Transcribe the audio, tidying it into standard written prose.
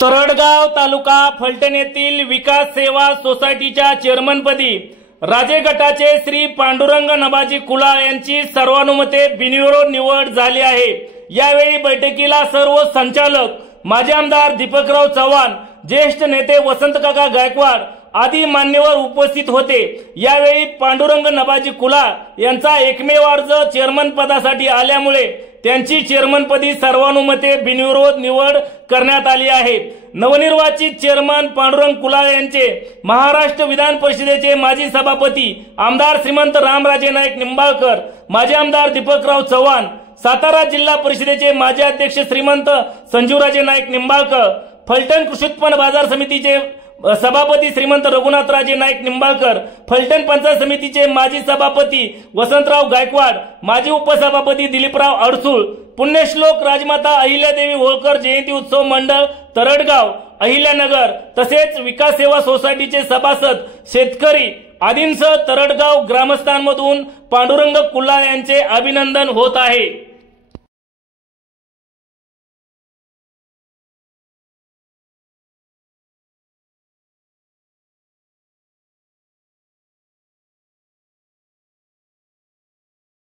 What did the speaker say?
तरडगाव तालुका फलटण येथील विकास सेवा सोसायटीच्या चेअरमनपदी राजे गटाचे श्री पांडुरंग नबाजी कुलाळ यांची सर्वानुमते बिनविरोध निवड झाली आहे। यावेळी बैठकीला सर्व संचालक माजी आमदार दीपकराव चव्हाण, ज्येष्ठ नेते वसंतकाका गायकवाड आदी मान्यवर उपस्थित होते। यावेळी पांडुरंग नबाजी कुलाळ यांचा एकमेव अर्ज चेअरमन पदासाठी आल्यामुळे त्यांची चेअरमनपदी सर्वानुमते बिनविरोध निवड करण्यात आली आहे। नवनिर्वाचित चेअरमन पांडुरंग कुलाळ यांचे महाराष्ट्र विधान परिषदेचे माजी सभापती आमदार श्रीमंत रामराजे नाईक निंबाळकर, माजी आमदार दीपकराव चव्हाण, सातारा जिल्हा परिषदेचे माजी अध्यक्ष श्रीमंत संजीवराजे नाईक निंबाळकर, फलटण कृषी उत्पन्न बाजार समितीचे सभापती श्रीमंत रघुनाथराजे नाईक निंबाळकर, फलटण पंचायत समितीचे माजी सभापती वसंतराव गायकवाड, माजी उपसभापती दिलीपराव अडसूळ, पुण्यश्लोक राजमाता अहिल्यादेवी होळकर जयंती उत्सव मंडळ तरडगाव अहिल्यानगर तसेच विकास सेवा सोसायटीचे सभासद शेतकरी आदींसह तरडगाव ग्रामस्थांमधून पांडुरंग कुलाळ यांचे अभिनंदन होत आहे।